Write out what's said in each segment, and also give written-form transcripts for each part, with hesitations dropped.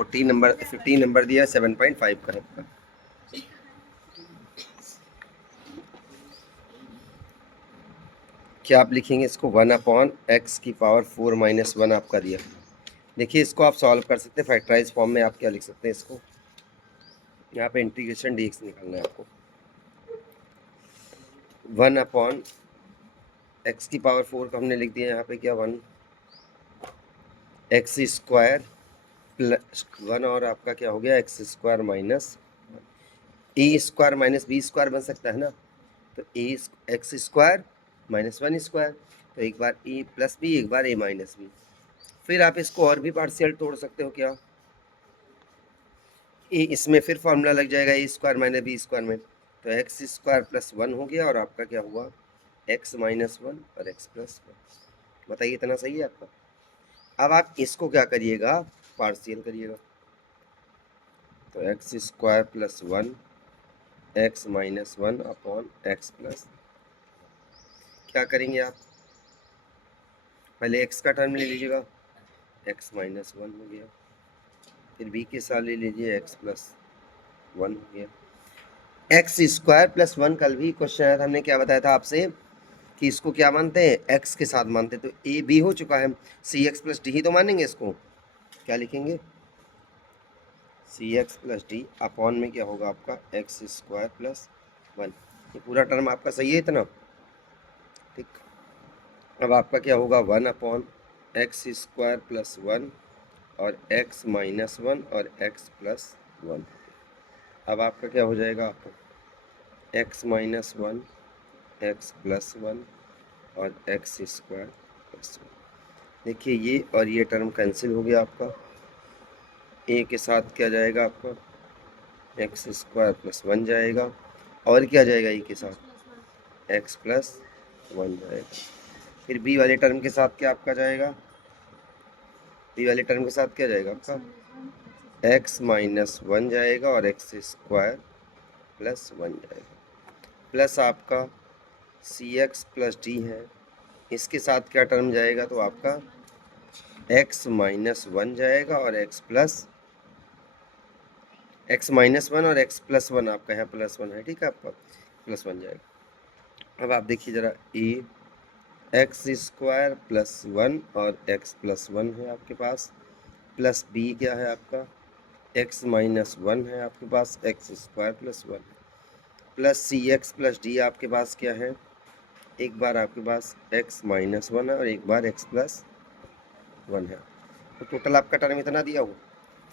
15 number दिया, 7.5 का है आपका। क्या आप लिखेंगे इसको 1/x⁴ - 1 आपका दिया। देखिए इसको आप सॉल्व कर सकते हैं फैक्टराइज फॉर्म में। आप क्या लिख सकते हैं इसको, यहाँ पे इंटीग्रेशन dx निकालना है आपको। 1/x⁴ का हमने लिख दिया यहाँ पे क्या 1x² प्लस 1 और आपका क्या हो गया x² minus a² minus b² बन सकता है ना। तो x² माइनस 1², तो एक बार a प्लस बी, एक बार a माइनस बी। फिर आप इसको और भी पार्शियल तोड़ सकते हो क्या, इसमें फिर फॉर्मूला लग जाएगा a² माइनस b² में, तो x² प्लस 1 हो गया और आपका क्या हुआ x माइनस 1 और x प्लस 1। बताइए इतना सही है आपका। अब आप इसको क्या करिएगा, पार्शियल करिएगा। तो x² plus 1 x minus 1 upon x plus, क्या करेंगे आप, पहले x का टर्म ले लीजिएगा, x माइनस 1 हो गया, फिर b के साथ ले लीजिए x प्लस 1 हो गया। x² प्लस 1 कल भी क्वेश्चन आया था, हमने क्या बताया था आपसे कि इसको क्या मानते हैं, x के साथ मानते हैं। तो a b हो चुका है, cx प्लस डी ही तो मानेंगे इसको। क्या लिखेंगे, cx प्लस डी अपॉन में क्या होगा आपका x² प्लस 1। ये पूरा टर्म आपका सही है इतना, ठीक। अब आपका क्या होगा 1/x² प्लस 1 और x माइनस 1 और x प्लस 1। अब आपका क्या हो जाएगा, आपका x माइनस 1 x प्लस 1 और x² प्लस 1। देखिए ये और ये टर्म कैंसिल हो गया आपका, a के साथ क्या जाएगा आपका x² प्लस 1 जाएगा, और क्या जाएगा a के साथ x प्लस 1 जाएगा। फिर b वाले टर्म के साथ क्या आपका जाएगा, b वाले टर्म के साथ क्या जाएगा आपका x माइनस 1 जाएगा और x² प्लस 1 जाएगा, प्लस आपका cx प्लस डी है, इसके साथ क्या टर्म जाएगा, तो आपका x माइनस 1 जाएगा और x माइनस 1 और x प्लस 1, आपका यहाँ प्लस 1 है, ठीक है, आपका प्लस 1 जाएगा। अब आप देखिए ज़रा, a x² प्लस 1 और x प्लस 1 है आपके पास, प्लस b क्या है आपका x माइनस 1 है आपके पास, x² plus 1 plus cx plus D आपके पास क्या है, एक बार आपके पास x माइनस 1 है और एक बार x प्लस 1 है। तो टोटल आपका टर्म इतना दिया हो।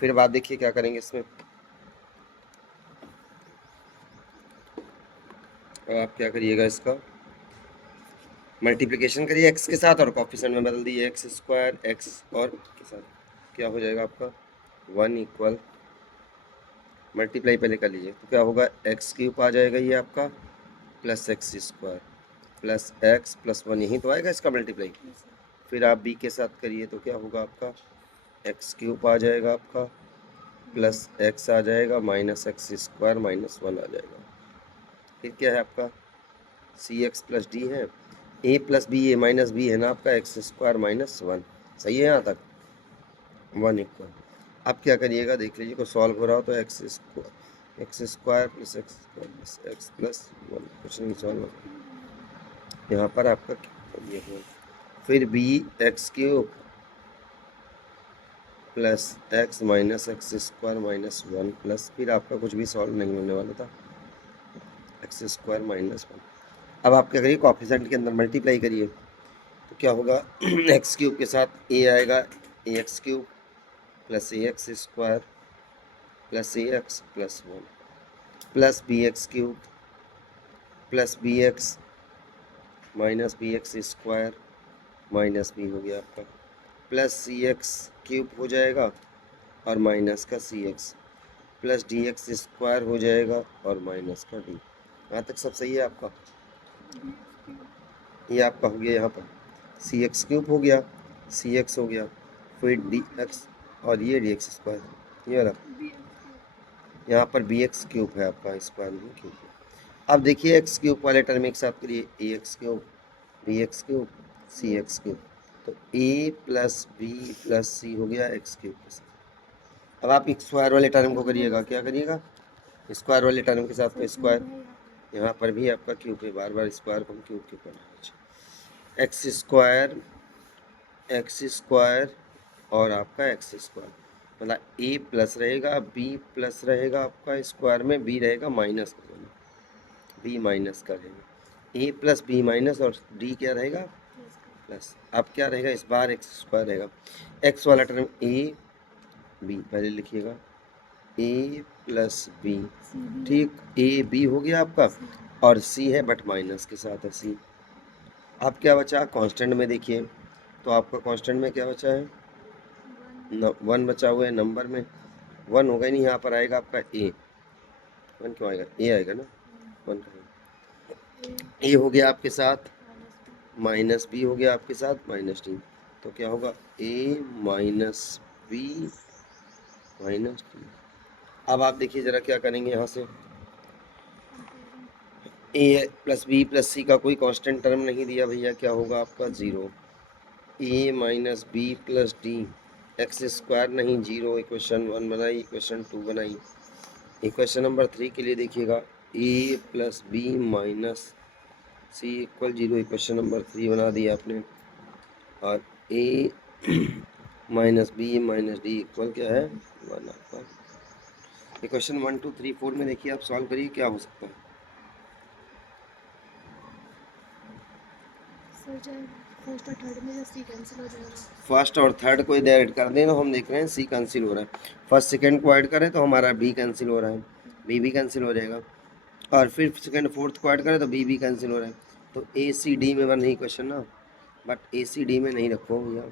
फिर बात देखिए क्या करेंगे इसमें, अब आप क्या करिएगा, इसका मल्टीप्लिकेशन करिए x के साथ और कोफिशिएंट में बदल दिए x² x और के साथ, क्या हो जाएगा आपका 1 इक्वल, मल्टीप्लाई पहले कर लीजिए, तो क्या होगा x³ आ जाएगा ये आपका plus x² plus x plus 1, यहीं तो आएगा इसका मल्टीप्लाई। फिर आप b के साथ करिए तो क्या होगा आपका x³ आ जाएगा आपका प्लस x आ जाएगा माइनस x² माइनस 1 आ जाएगा। फिर क्या है आपका cx प्लस डी है, a plus B, a minus B है ना आपका x² माइनस 1। सही है यहाँ तक, 1 इक्वल। अब क्या करिएगा देख लीजिए, को सॉल्व हो रहा हो तो x² प्लस x प्लस 1, कुछ नहीं सॉल्व यहाँ पर आपका ये हो। फिर b(x³ plus x minus x² minus 1 plus, फिर आपका कुछ भी सॉल्व नहीं होने वाला था, x² माइनस 1। अब आप क्या करिए, कोफिशिएंट के अंदर मल्टीप्लाई करिए, तो क्या होगा x³ के साथ a आएगा ax³ plus ax² plus ax plus 1 plus bx³ plus bx minus bx² minus b हो गया आपका, प्लस cx³ हो जाएगा और माइनस का cx प्लस dx² हो जाएगा और माइनस का d। यहाँ तक सब सही है आपका। ये आपका हो गया, यहाँ पर cx³ हो गया, cx हो गया, फिर dx और ये dx², ये वाला यहाँ पर bx³ है आपका, स्क्वायर नहीं क्यूब। अब देखिए x³ वाले टर्म एक साथ करिए, ax³ bx³ cx³, तो a plus b plus c हो गया x³ के साथ। अब आप स्क्वायर वाले टर्म को करिएगा, क्या करिएगा, स्क्वायर वाले टर्म के साथ का स्क्वायर, यहाँ पर भी आपका क्यूब है, बार बार स्क्वायर को हम क्यूब क्यों कर रहे हैं। एक्स स्क्वायर और आपका एक्स स्क्वायर, मतलब ए प्लस रहेगा, बी प्लस रहेगा, आपका स्क्वायर में बी रहेगा माइनस का, बी माइनस का रहेगा, ए प्लस बी माइनस और डी क्या रहेगा प्लस। अब क्या रहेगा, इस बार एक्स स्क्वायर रहेगा, एक्स वाला टर्म ए बी पहले लिखिएगा, ए प्लस बी, ठीक, ए बी हो गया आपका, और सी है बट माइनस के साथ है सी। अब क्या बचा कांस्टेंट में, देखिए तो आपका कांस्टेंट में क्या बचा है, 1 बचा हुआ है, नंबर में 1 होगा ही नहीं, यहाँ पर आएगा आपका ए, 1 क्यों आएगा, ए आएगा ना, 1 का ए हो गया आपके साथ, माइनस बी हो गया आपके साथ, माइनस डी, तो क्या होगा ए माइनस बी माइनस डी। अब आप देखिए जरा क्या करेंगे, यहाँ से ए प्लस बी प्लस सी का कोई कांस्टेंट टर्म नहीं दिया भैया, क्या होगा आपका 0, A minus B plus D, X square नहीं 0, इक्वेशन 1 बनाई, इक्वेशन 2 बनाई, इक्वेशन नंबर 3 के लिए देखिएगा, A plus B minus C equal 0, equation number 3 बना दिया आपने, और A minus B minus D equal क्या है 1 आपका। इक्वेशन 1 2 3 4 में देखिए आप सॉल्व करिए क्या हो सकता है। फर्स्ट और थर्ड को इधर ऐड कर दें तो हम देख रहे हैं सी कैंसिल हो रहा है, फर्स्ट सेकंड को ऐड करें तो हमारा बी कैंसिल हो रहा है, बी भी कैंसिल हो जाएगा, और फिर सेकंड फोर्थ को ऐड करें तो बी भी कैंसिल हो रहा है, तो ए सी डी में बन नहीं क्वेश्चन ना, बट ए सी डी में नहीं रखो भैया।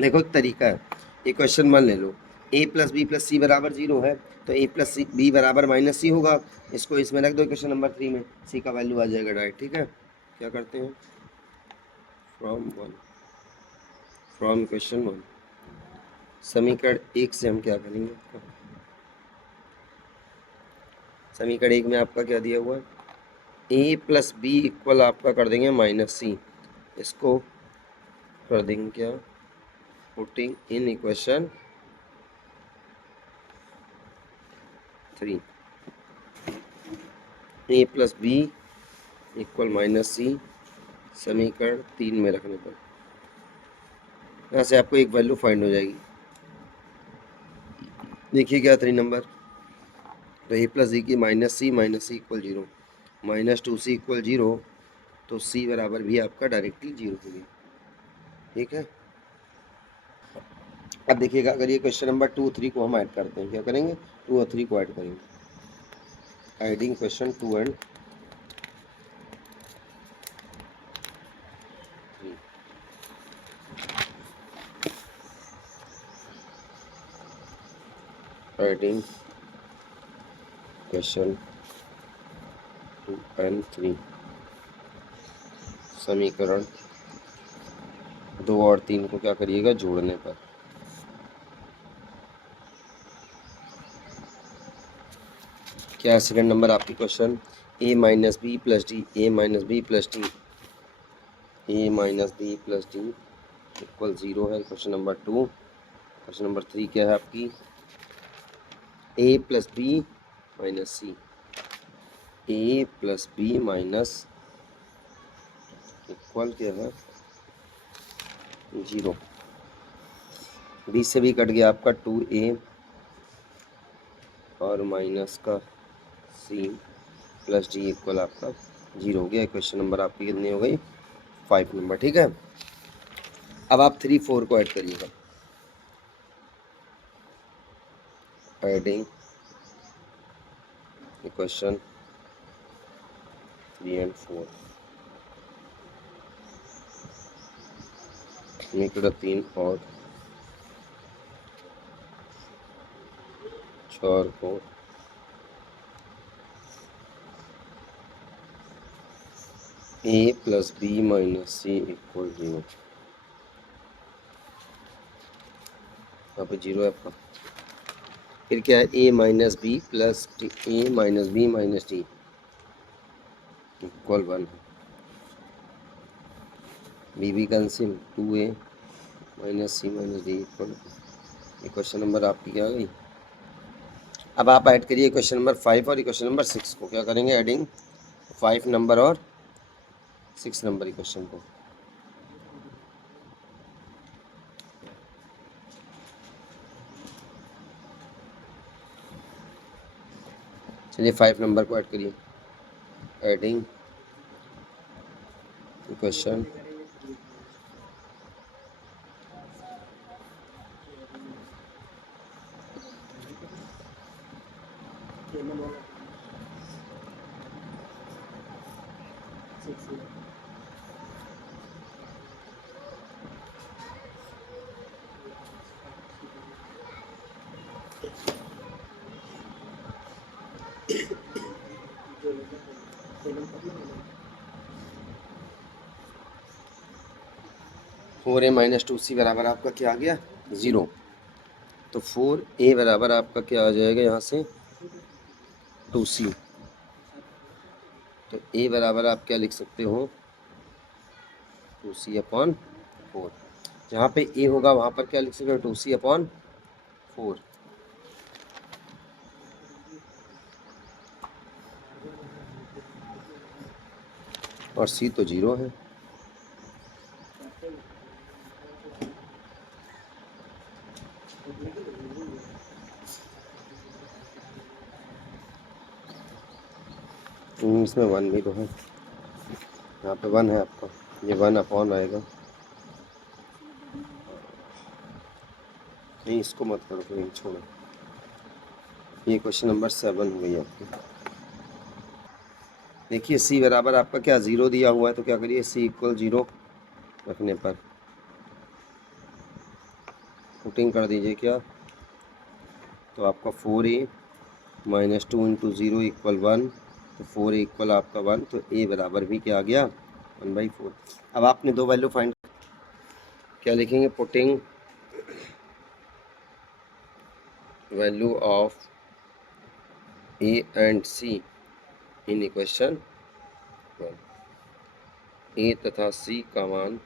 देखो एक तरीका है, ये क्वेश्चन 1 ले लो, ए प्लस बी प्लस सी बराबर 0 है, तो ए प्लस सी बी बराबर माइनस सी होगा, इसको इसमें रख दो इक्वेशन नंबर 3 में, सी का वैल्यू आ जाएगा डायरेक्ट, ठीक है। क्या करते हैं, फ्रॉम इक्वेशन 1 समीकरण 1 से हम क्या करेंगे, समीकरण 1 में आपका क्या दिया हुआ है, ए प्लस बी इक्वल आपका कर देंगे माइनस सी, इसको कर देंगे क्या, putting in equation 3, A plus B equal minus C समीकरण 3 में रखने पर यहाँ से आपको एक वैल्यू फाइंड हो जाएगी। देखिए क्या 3 नंबर, तो ए प्लस सी की minus C equal 0, minus 2c equal 0, तो c बराबर भी आपका डायरेक्टली 0 होगी, ठीक है। अब देखिएगा अगर ये क्वेश्चन नंबर 2 3 को हम ऐड करते हैं, क्या करेंगे 2 और 3 को ऐड करेंगे, adding question 2 and 3, adding question 2 and 3, समीकरण 2 और 3 को क्या करिएगा जोड़ने पर, क्या है सेकंड नंबर आपकी question, A minus B plus D, A minus B plus D, A minus B plus D equal 0 है क्वेश्चन नंबर 2। क्वेश्चन नंबर 3 क्या है आपकी, ए प्लस बी माइनस सी, ए प्लस बी माइनस इक्वल क्या है 0, बी से भी cut गया आपका 2a और माइनस का सी प्लस डी इक्वल आपका 0 हो गया। क्वेश्चन नंबर आपकी कितनी हो गई 5 नंबर, ठीक है। अब आप 3 4 को ऐड करिएगा, एडिंग इक्वेशन 3 एंड 4, समीकरण 3 और 4 को A plus B minus C equal 0, यहाँ पे 0 है आपका, फिर क्या है A minus B plus D, A minus B minus D equal 1, B cancel, 2a minus C minus D equal. ये क्वेश्चन नंबर आपकी क्या आ गई। अब आप ऐड करिए क्वेश्चन नंबर 5 और क्वेश्चन नंबर 6 को। क्या करेंगे, एडिंग 5 नंबर और 6 नंबर क्वेश्चन को। चलिए 5 नंबर को ऐड करिए, एडिंग क्वेश्चन फोर ए माइनस 2c बराबर आपका क्या आ गया, 0। तो 4a बराबर आपका क्या आ जाएगा यहाँ से, 2c। तो a बराबर आप क्या लिख सकते हो, 2c अपॉन 4। जहाँ पे a होगा वहाँ पर क्या लिख सकते हो, 2c अपॉन 4। और c तो 0 है। इसमें 1 भी तो है, यहाँ पे 1 है आपका, ये 1 अपॉन आएगा। नहीं, इसको मत करो, कहीं छोड़ो। ये क्वेश्चन नंबर 7 हो गई आपकी। देखिए c बराबर आपका क्या 0 दिया हुआ है, तो क्या करिए c इक्वल 0 रखने पर पुटिंग कर दीजिए क्या, तो आपका 4a माइनस 2 इंटू 0 इक्वल 1। तो 4a इक्वल आपका 1, तो a बराबर भी क्या आ गया, 1/4। अब आपने दो वैल्यू फाइंड, क्या लिखेंगे, putting value of a and c in equation 1। a तथा c का मान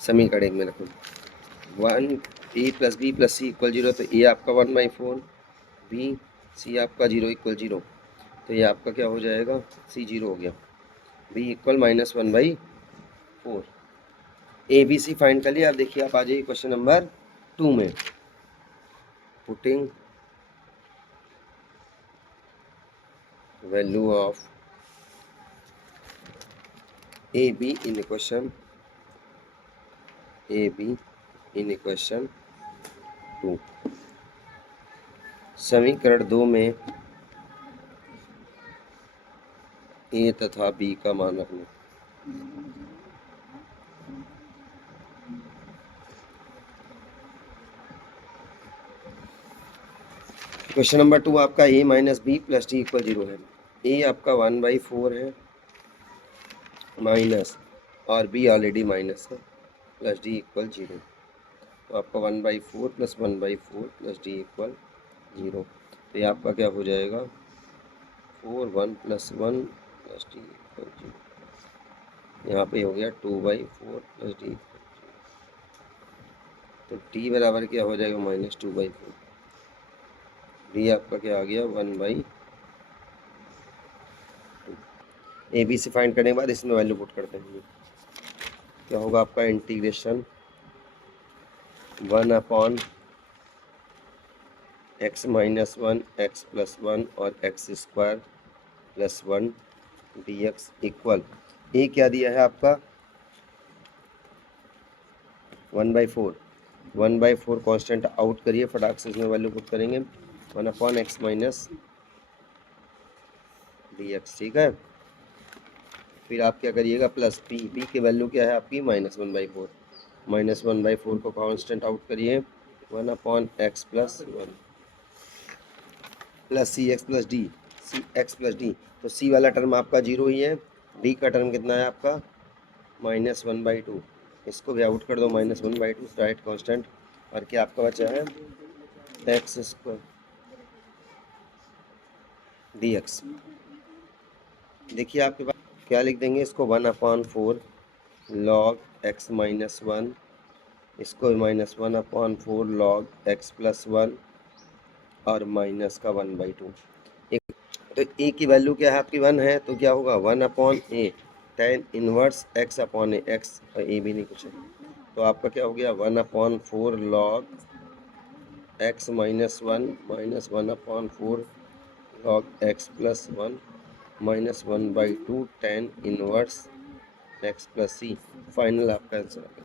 समीकरण में रखो। 1 a plus B plus C equal 0, तो a आपका 1/4, b c आपका 0 इक्वल 0। तो ये आपका क्या हो जाएगा, c 0 हो गया, b equal -1/4। A B C find कर लिया। आप देखिए, आप आ जाइए क्वेश्चन नंबर 2 में। Putting value of A be in equation equation 2। समीकरण 2 में ए तथा बी का मान रखना। क्वेश्चन नंबर 2 आपका a minus B plus D equal 0 है। a आपका 1/4 है माइनस, और b ऑलरेडी माइनस है, प्लस डी इक्वल 0। तो आपका 1/4 प्लस 1/4 प्लस डी इक्वल 0। तो ये आपका क्या हो जाएगा, 4 1 प्लस 1 प्लस डी इक्वल 0। यहाँ पे हो गया 2/4 प्लस डी। तो डी बराबर क्या हो जाएगा, -2/4। डी आपका क्या आ गया, 1/2। ए बी से फाइंड करने के बाद इसमें वैल्यू पुट करते हैं। क्या होगा आपका, integration 1 upon x minus 1 x plus 1 और x² प्लस 1 dx इक्वल, ए क्या दिया है आपका, 1/4। 1/4 कांस्टेंट आउट करिए फटाक से, इसमें वैल्यू पुट करेंगे, 1 अपॉन x माइनस dx, ठीक है। फिर आप क्या करिएगा, प्लस बी की वैल्यू क्या है आपकी, -1/4। -1/4 को कांस्टेंट आउट करिए, 1 अपॉन x प्लस 1 प्लस सी एक्स प्लस डी। तो सी वाला टर्म आपका 0 ही है, डी का टर्म कितना है आपका, -1/2। इसको भी आउट कर दो, -1/2 राइट कांस्टेंट। और क्या आपका बचा है, एक्स स्क्वायर डी एक्स। देखिए आपके पास क्या लिख देंगे इसको, 1/4 log x माइनस 1, इसको -1/4 log x प्लस 1 और माइनस का 1/2। एक तो ए की वैल्यू क्या है आपकी 1 है, तो क्या होगा 1/a tan inverse x upon A, X और ए भी नहीं कुछ है, तो आपका क्या हो गया 1/4 log x minus 1 minus 1/4 log x plus 1 -1/2 tan inverse x plus c। Final आपका आंसर आ गया।